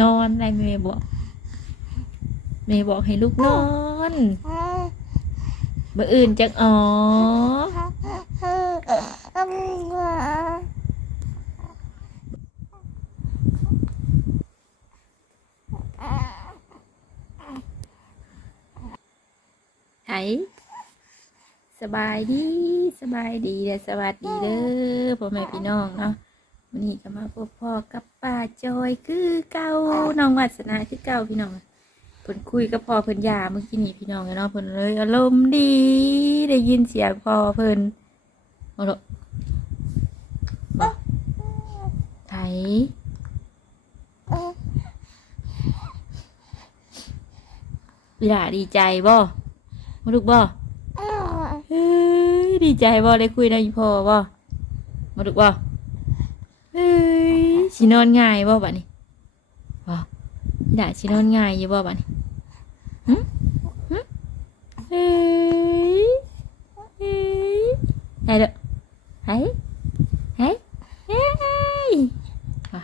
นอนอะไรแม่บอกแม่บอกให้ลูกนอนเบื่ออื่นจักอ๋อไถสบายดี สบายดีและสวัสดีเด้อพ่อแม่พี่น้องเนาะ วันนี้ก็มาพบพ่อกับป้าจอยคือเก่าน้องวัสนาคือเก่าพี่น้องเพิ่นคุยกับพ่อเพิ่นยาเมื่อกี้นี้พี่น้องเนาะเพิ่นเลยอารมณ์ดี ได้ยินเสียงพ่อเพิ่นเอาละไถอีหล่าดีใจบ่มาลูกบ่เฮ้ยดีใจบ่ได้คุยได้พ่อบ่มาลูกบ่ เฮ้ยสินอนง่ายบ่บัดนี้บ่อีหล่าสินอนง่ายอยู่บ่บัดนี้หึหึเฮ้ยเฮ้ยไหนเด้อไหนไหนเฮ้ยว่ะ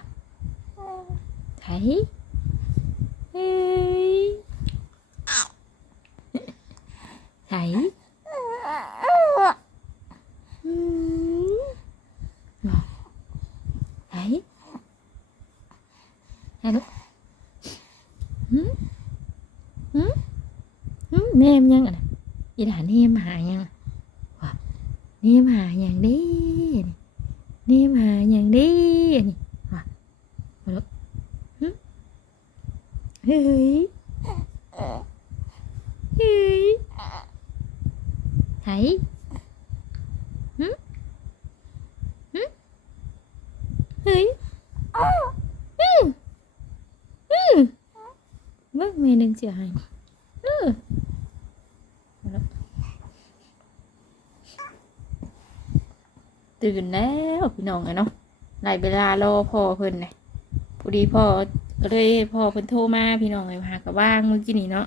ไหนเฮ้ยไห em nhân nè. Vậy là niêm hà nhân wow. niêm hà nhân đi niêm hà nhân đi wow. thấy. Mất mẹ đừng chịu hành. ตื่นแล้วพี่น้องไงเนาะไล่เวลารอพ่อเพิ่นนะพอดีพ่อก็เลยพ่อเพิ่นโทรมาพี่น้องไงหากระว่างเมื่อกี้นี่เนาะ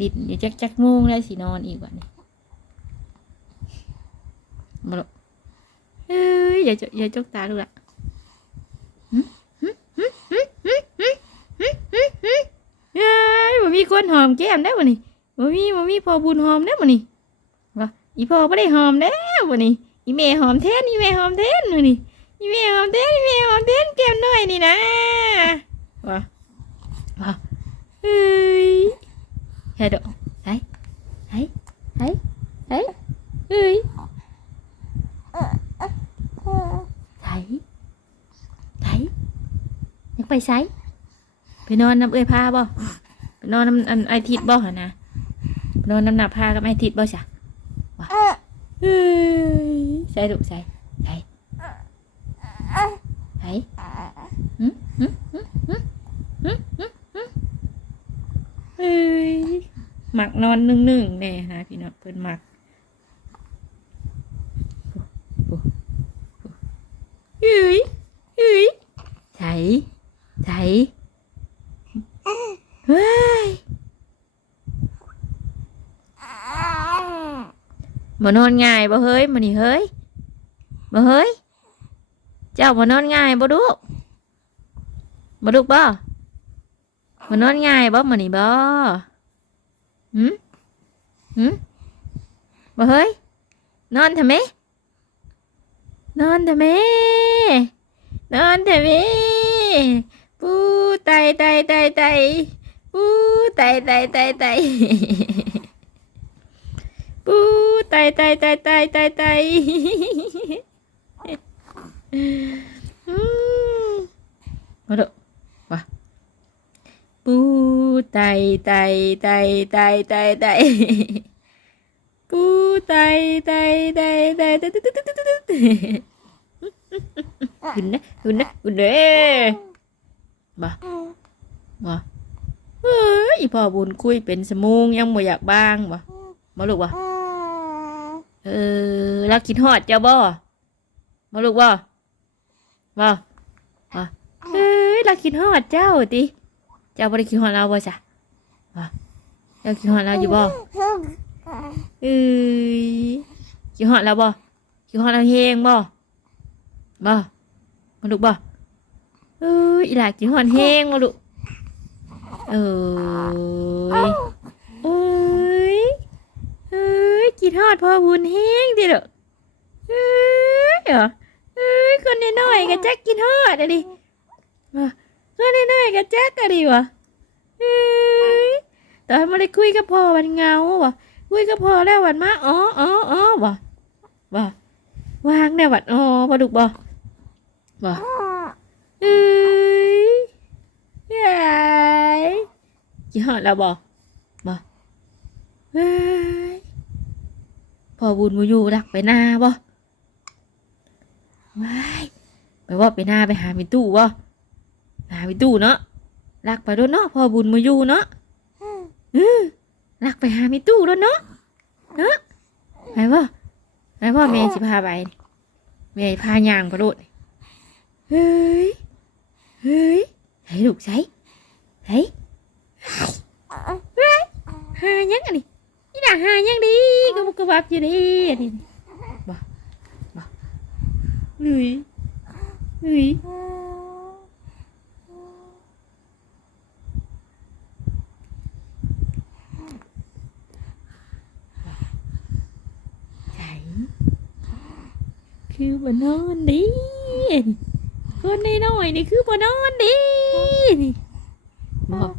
ดิดเดี๋ยวจักจักโมงแล้วสินอนอีกวันนี้มาแล้วเอ้ยอย่าจอย่าจกตาดูละเอ้ยบ่มีคนหอมแก้มได้บ่นี่บ่มีบ่มีพอบุญหอมได้บ่นี่ว่อีพ่อบ่ได้หอมแล้วบ่นี่ อีแม่หอมแทนอีแม่หอมแทนบ่นี่อีแม่หอมแทนอีแม่หอมแทนแก้มน้อยนี่นะว่าว่าเอ้ยเฮ็ดเอาไหนไหนไหนไหนเอ้ยไหนไหนอยากไปไสไปนอนน้ำเอ้ยพาบ่ไปนอนน้ำไอทิดบ่หนนะนอนน้ำหนักพากับไอทิดบ่จ้ะว่ะเฮ้ย ใส่ดุใส่ใส่ใส่หึหึหึหึหึหึเฮ้ยหมักนอนหนึ่งหนึ่งแน่นะพี่น้องเพิ่นหมักเฮ้ยเฮ้ยใส่ใส่เฮ้ย มานอนง่ายบ่เฮ้ยมานี่เฮ้ยบ่เฮ้ย เจ้ามานอนง่ายบ่ลูกบ่ลูกบ่มานอนง่ายบ่มานี่บ่หืมหืมบ่เฮ้ย นอนทำไมนอนทำไมนอนทำไมปูไตไตไตไตปูไตไตไตไต ปูไตไตไตไตไตไตอืมมาดูว่ะปูไตไตไตไตไตไตปูไตไตไตไตไตไตไตไตไตขึ้นนะขึ้นนะขึ้นเด้บ่บ่เฮ้ยอีพ่อบุญคุยเป็นสมุงยังบ่อยากบ้างบ่บ่ลูกบ่ เออรักคิดฮอดเจ้าบ่บ่ลูกบ่บ่บ่เอ้ยรักคิดฮอดเจ้าติเจ้าบ่ได้คิดฮอดเราบ่จ้ะบ่เจ้าคิดฮอดเราอยู่บ่เอ้ยคิดฮอดเราบ่คิดฮอดเราเฮงบ่บ่บ่ลูกบ่เเอ้ยอีหลาจิหอนแหงมาลูกเอ้ยเอ้ยเอ้ย กินฮอดพ่อบุญแห้งดิลูกเอ้ยเหรอเอ้ยคนน้อยๆก็จักกินฮอดอะดิคนน้อยๆก็จักอะดิวะเอ้ยตอนมาได้คุยกับพ่อวันเงาวะคุยกับพ่อแล้ววันมาอ๋ออ๋ออ๋อวะวะวางแนววัดอ๋อพอดุกบ่บ่เอ้ยยายกี่หอดแล้วบ่บ่เอ้ย พอบุญมาอยู่ดักไปหน้าบ่ว้ายไปว่าไปหน้าไปหามิตู้บ่ไปหามิตู้เนาะลักไปด้วยเนาะพอบุญมาอยู่เนาะอือลักไปหามิตู้ด้วยเนาะเนาะไปบ่ไปบ่แม่สิพาไปแม่พาย่างไปโลดเฮ้ยเฮ้ยใส่ลูกใส่ใส่เฮ้ยหายังอันนี้นี่ด่าหายังดี กบุกกระบับอยู่ดีอันนี้บ่บ่เฮ้ยเฮ้ยใส่คือบ่นอนดีอันนี้คนในน้อยๆนี่คือบ่นอนดีนี่บอก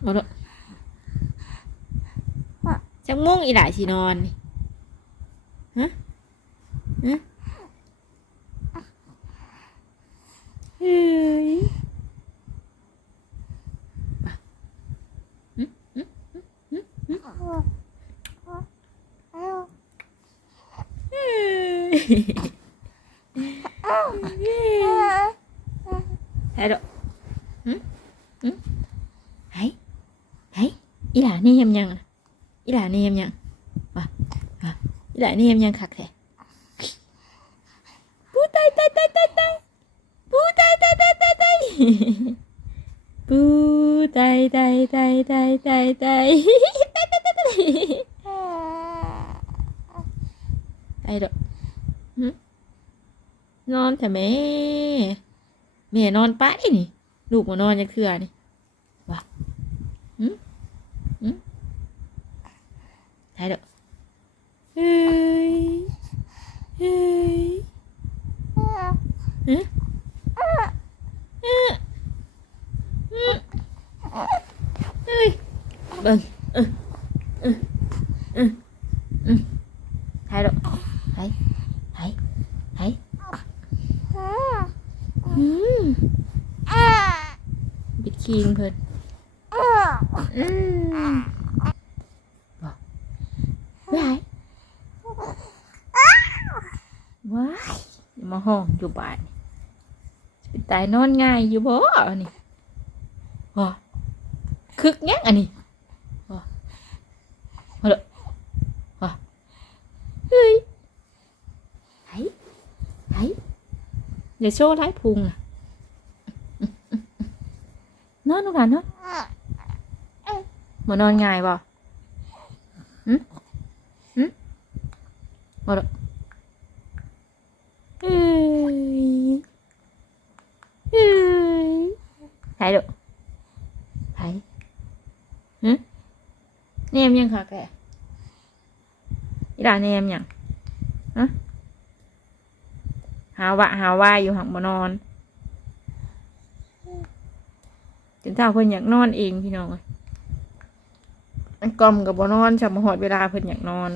เอาละ งม่วงอีหล่ะสินอนฮะฮะเฮ้ยเฮ้ย นี่เอ็มยังขักแท้ปูตายตายตายตายตายปูตายตายตายตายตายปูตายตายตายตายตายตายตายดอกนอนแต่แม่แม่นอนป้าได้นี่ ลูกมานอนยังเคือนี่วะอืมอืมตายดอก เฮ้ยเฮ้ยอืมอืมอืมเฮ้ยบังอืมอืมอืมอืมถ่ายรูปายถ่ายถ่ายอืมบิดคีนเพิ่นอืม ห้องอยู่บ้านเป็นตายนอนง่ายอยู่บ่อันนี้บ่คึกแงอันนี้บ่บ่บ่เฮ้ยไหนไหนอย่าโชว์ไร้พุงนอนลูกหลานเนาะมานอนง่ายบ่อืมอืมบ่ Thấy được Thấy Hử? Nè em nhân hả kìa Ý là nè em nhận Hả? Hào bạn hào vai vô học mà non Chúng ta khuyên nhận non yên thì nồi มันกลมกับบนอนจำหอดเวลาเพิ่นอยากนอน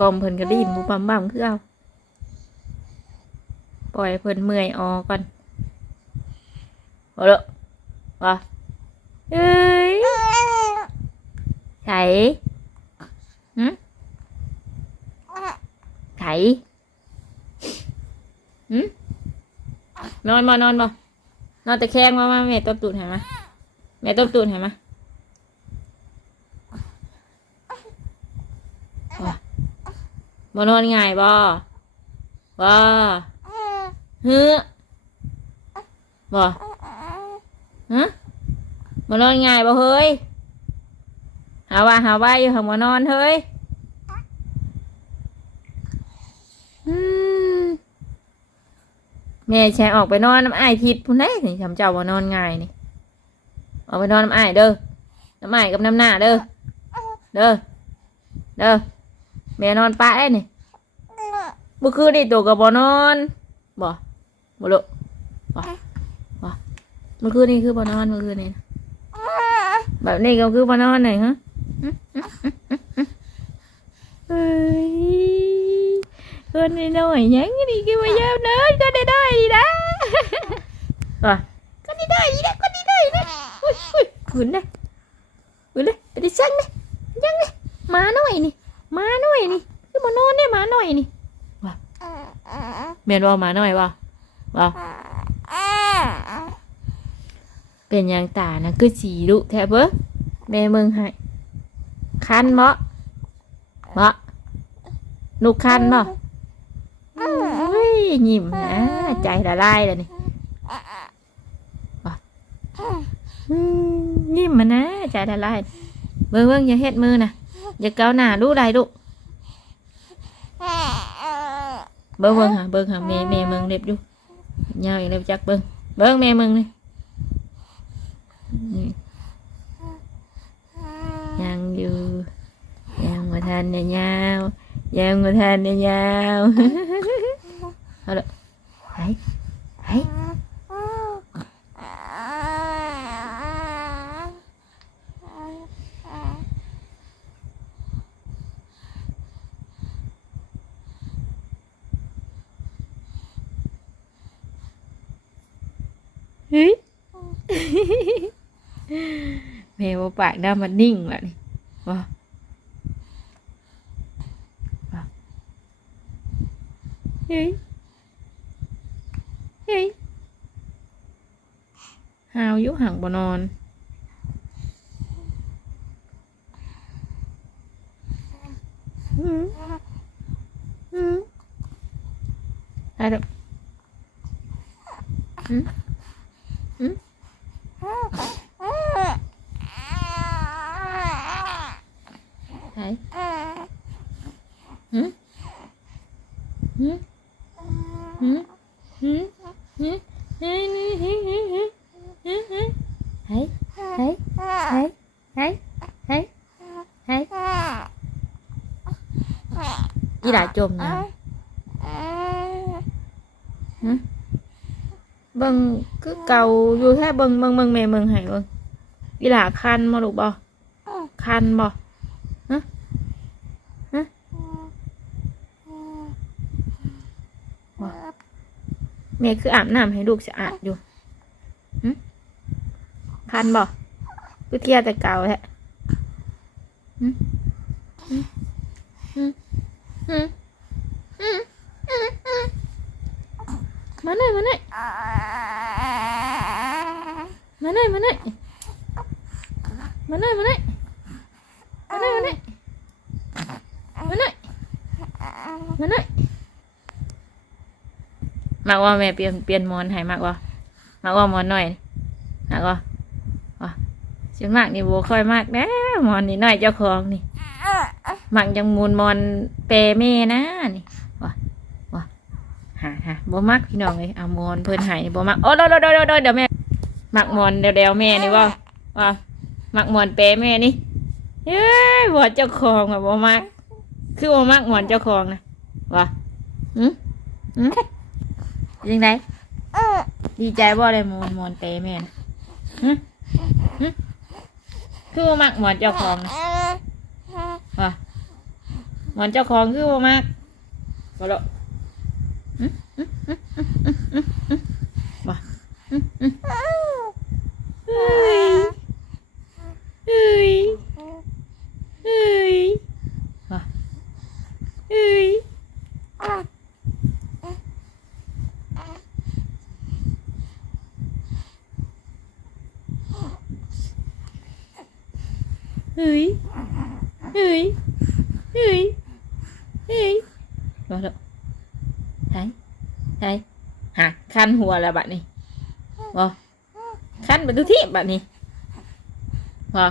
กลมเพิ่นก็ได้ยินบูปัมบัมคือเอา ปล่อยเพิ่นเมื่อยออกก่อนเอาละวะเอ้ยไถหืมไถหืมนอนบ่นอนบ่นอนแต่แข้งมามาแม่ต้มตูดเห็นไหมแม่ต้มตูดเห็นไหมบ่นอนง่ายบ่บ่ เฮ้อบ่ฮะบ่นอนง่ายบ่เฮ้ยหาว่าหาว่าอยู่หาบ่นอนเฮ้ยแม่แชออกไปนอนน้ำอ้ายทิพย์พุ่นได้นี่ทำเจ้าว่านอนง่ายนี่ออกไปนอนน้ำอ้ายเด้อน้ำอ้ายกับน้ำหน้าเด้อเด้อเด้อแม่นอนปะได้นี่เมื่อคืนนี่ตัวกับบ่นอนบ่ บ่ลุบ่บ่เมื่อคืนนี่คือบ่นอนเมื่อคืนนี่แบบนี้ก็คือบ่นอนหน่อยฮะเฮ้ยคนน้อยยังนี่คือว่ายาวเนินก็ได้ได้ดีนะว่ะก็ได้ได้ดีนะก็ได้ได้นะอุ้ยอุ้ยขืนนะขืนเลยไปดิช่างนะยังนี่มาหน่อยนี่มาหน่อยนี่คือบ่นอนได้มาหน่อยนี่ว่ะเมียนว่ามาหน่อยว่ะ ว่ะเป็นหยังตานะคือสีดุแทบเบ้อแม่มึงให้คันบ่บ่นุกคันบ่เฮ้ยยิ้มนะใจละลายเลยนี่บ่อืมยิ้มมานะใจละลายเบิ่งเบิ่งอย่าเฮ็ดมือนะอย่าเกาหน้าลูกใดลูกเบิ่งเบิ่งหาเบิ่งหาแม่แม่มึงเล็บอยู่ ยาวอีกแล้วจักเบิ่งเบิ่งแม่มึงนี่นี่ยังอยู่ยังมาทันเนี่ยยาวยังมาทันเนี่ยยาวเอาละไหนไหนเฮ้ย แม่ว่า ปากหน้ามันนิ่งว่ะนี่ว่าว่าเฮ้ยเฮ้ยหาวอยุห่างบนอนอืมอืมได้ดอกอืมอืมไหนอืมอืม hả hả hả hả hả hả Hey, hey, hey, hey, hey, hey. Với lại chùm nè. Hả? Bưng cứ cầu vui thế bưng bưng bưng mẹ mừng hãy bưng. Với là khăn mà đủ bò. Khăn bò. แม่คืออาบน้ำให้ลูกสะอาดอยู่หึคันบ่คือเที่ยแต่เก่าแท้หึหึหึหึหึหึหึมาหน่อยมาหน่อยมาหน่อยมาหน่อยมาหน่อยมาหน่อยมาหน่อยมาหน่อยมาหน่อยมาหน่อย มากว่าแม่เปลี่ยนเปลี่ยนมอนให้มากว่ามากว่ามอนหน่อยมากว่าว่าส่วนมากนี่โบค่อยมากนะมอนนี่น้อยเจ้าของนี่มักยังมูลมอนเปรแม่นะนี่ว่าว่าหาหาบ่มักพี่น้องเลยเอามอนเพิ่นให้บ่มักโอ้โดโดโดโดเดี๋ยวแม่มักมอนเดี๋ยวเดี๋ยวแม่นี่ว่าว่ามักมอนเปรแม่นี่เฮ้ยบ่เจ้าของอะบ่มักคือบ่มักมอนเจ้าของนะว่าอืมอืม ยังไงดีใจบ่ได้หมอนหมอนเปรแม่นะหึหึคือบ่มักหมอนเจ้าของนะว่าหมอนเจ้าของคือบ่มักบ่ละหึหึหึหึหึหึว่าหึหึเฮ้ยเฮ้ยเฮ้ยว่าเฮ้ยเฮ้ยเฮ้ยเฮ้ยเฮ้ยว่าละไหนไหนหา คันหัวแล้วบัดนี้ว่าคันไปดูที่บัดนี้ว่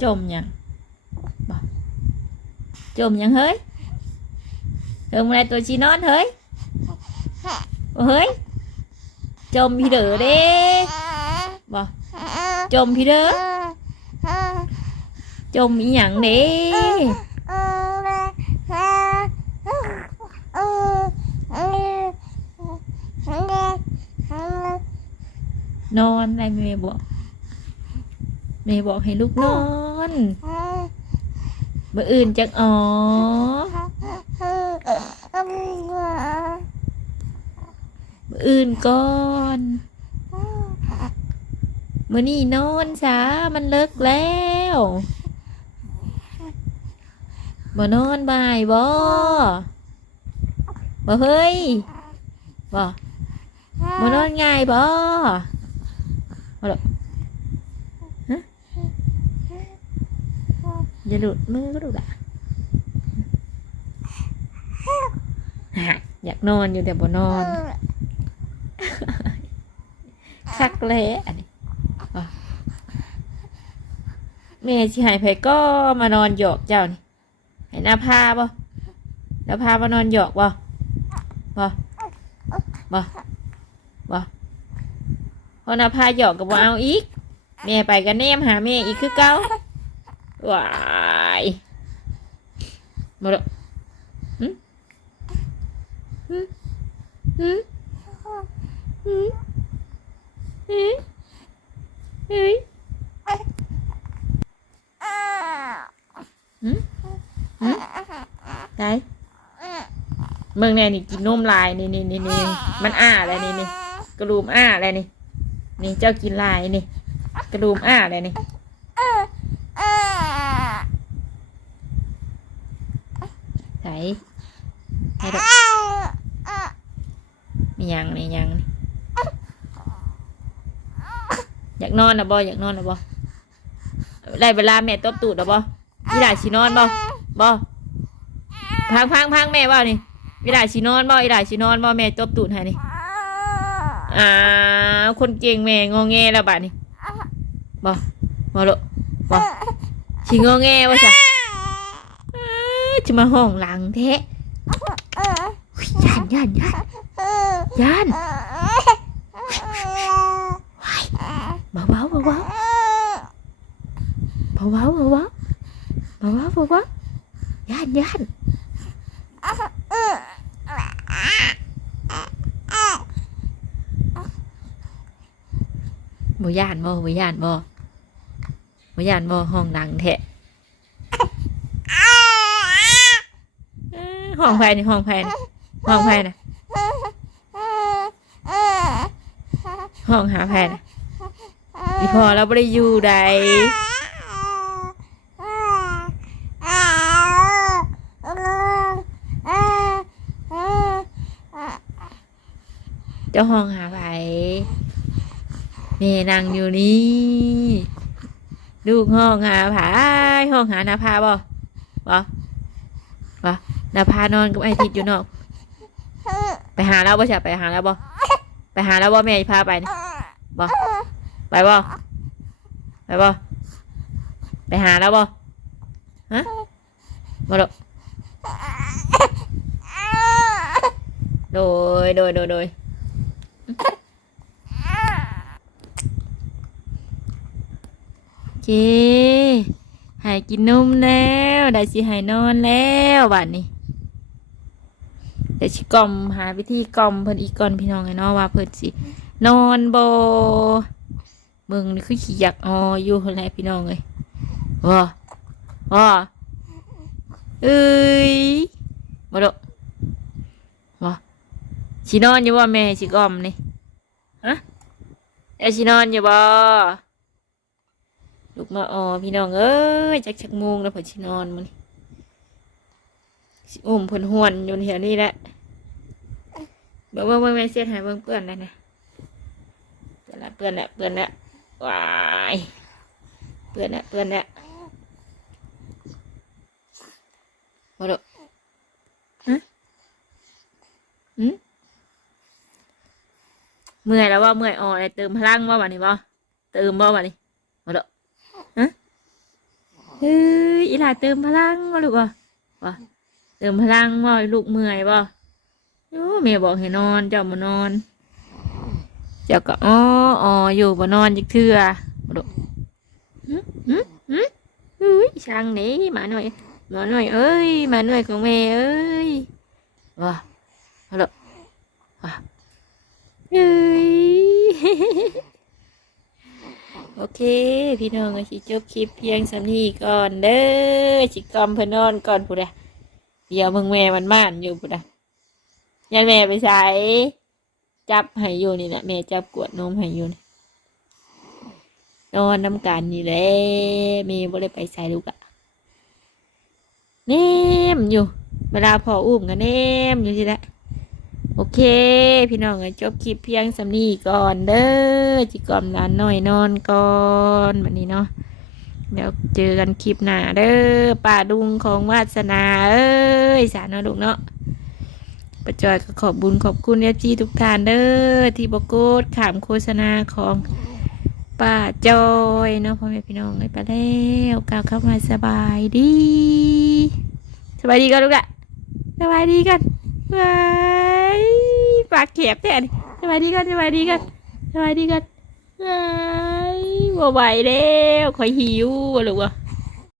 chôm nhận chôm nhận hới hôm nay tôi chỉ nói anh hới ô hới chôm phi đỡ đi. Bỏ chôm phi đỡ chôm mỹ nhận đi. นอนอะไรไม่บอกไม่บอกให้ลูกนอน เมื่ออื่นจังอ๋อเมื่ออื่นก่อนเมื่อนี่นอนซะมันเลิกแล้วบ่นอนบ่ายบ่บ่เฮ้ยบ่บ่นอนง่ายบ่บ่ดอกฮะ อย่าหลุดมือก็ดูดอะอยากนอนอยู่แต่บ่นอนคักเละอันนี้ว่ะแม่สิหายไผก็มานอนหยอกเจ้านี่ให้หน้าพาบ่หน้าพามานอนหยอกบ่บ่บ่บ่พอหน้าพาหยอกกับบ่เอาอีกแม่ไปกันแนมหาแม่อีกคือเก่าว้า ยบ่ดอกหึหึหึหึเฮ้ยเฮ้ยหืมหืมไหนเมืองแน่นี่กินนมลายนี่นี่นี่นี่มันอ้าอะไรนี่นี่กระดูมอ้าอะไรนี่นี่เจ้ากินลายนี่กระดูมอ้าอะไรนี่ไหนดอกมียังนี่ยังนี่ อยาก นอนนะบออยากนอนนะบอได้เวลาแม่ตบตูดนะบอวิลาชีนอนบอบอพังพังพังแม่ว่านี่วิลาชีนอนบอวิลาชีนอนบอแม่ตบตูดให้นี่อ่าคนเก่งแม่งอแงแล้วบัดนี่บอบอโลบอชีงอแงวะจ้ะอ้าจะมาห้องหลังแท้อุ๊ยย่านย่านย่านย่านเบาเบาเบาเบาเบาเบาเบาเบาเบาเบาเบาเบาย่านย่านบ่ย่านบ่บ่ย่านบ่บ่ย่านบ่ห้องดังแท้ห้องไผนี่ห้องไผนี่ห้องไผน่ะห้องหาไผน่ะอีพอเราบ่ได้อยู่ใด จ้าห้องหาไผแม่นั่งอยู่นี่ลูกห้องหาไผห้องหานาภาบ่บ่บ่นาภานอนกับไอทิดอยู่นอก ไปหาแล้วบ่ใช่ไปหาแล้วบ่ไปหาแล้วบ่แม่พาไปนี่บ่ไปบ่ไปบ่ไปหาแล้วบ่ฮะบ่ดอกโดยโดยโดยโดย โอเคให้กินนมแล้ว ได้สิให้นอนแล้วบัดนี้เดี๋ยวชิกล่อมหาวิธีกล่อมเพิ่นอีกก่อนพี่น้องไงเนาะว่าเพิ่นสินอนบ่เบิ่งนี่คือขี้อยากอออยู่คนแหละพี่น้องเอ้ยว่าว่าเอ้ยบ่ดกว่าสินอนอยู่บ่แม่สิกล่อมนี่ฮะเอชินอนอยู่บ่ ลูกมาออพี่น้องเอ้ยจักชักโมงแล้วเพิ่นสินอนมื้อนี้สิอุ้มเพิ่นหวนอยู่แถวนี้แหละเบิ่งเบิ่งเบิ่งแม่เสียหายเบิ่งเปื้อนแล้วนะเปื้อนละเปื้อนละเปื้อนละว้ายเปื้อนละเปื้อนละมาดูฮะหืมเมื่อยแล้วว่าเมื่อยอ่อนเลยเติมพลังว่าวันนี้บ่เติมบ่วันนี้มาดู ฮะเฮ้ยอีหลาเติมพลังบ่ลูกบ่บ่เติมพลังบ่ลูกเมื่อยบ่โอ้แม่บอกให้นอนเจ้าบ่นอน เจ้าก็อ้ออ๋ออยู่บ่นอนจักเทื่อลูกหึหึหึเฮ้ยช่างนี่มาหน่อยมาหน่อยเอ้ยมาหน่อยของแม่เอ้ยบ่บ่ลูกบ่เอ้ย โอเค พี่น้องก็สิจบคลิปเพียงสำนี้ก่อนเด้อสิกอมเพิ่นนอนก่อนพุดะเดี๋ยวมึงแม่มันม่านอยู่พุดะยันแม่ไปใช้จับให้อยู่นี่แหละแม่จับกวดนมให้อยู่นนอนน้ำกันนี่แหละแม่บ่ได้ไปใส่ลูกอะเนมอยู่ เวลาพออุ้มกันเนมอยู่สิและ โอเค พี่น้องจบคลิปเพียงสำนีก่อนเด้อจิกอมหลานหน้อยนอนก่อนวันนี้เนาะเดี๋ยวเจอกันคลิปหน้าเด้อป่าดุงของวาสนา เอ้ยสารเนาะลูกเนาะประจอยก็ขอบบุญขอบคุณเอฟจีทุกท่านเด้อที่บโกดขามโฆษณาของป้าจอยเนาะพ่อแม่พี่น้องไปแล้วกล่าวเข้ามาสบายดี สบายดีกันลูกอะสบายดีกัน บายปากเข็บแทนสวัสดีกันสวัสดีกันสวัสดีกันบายบ่ไหวแล้วคอยหิวหรือวะ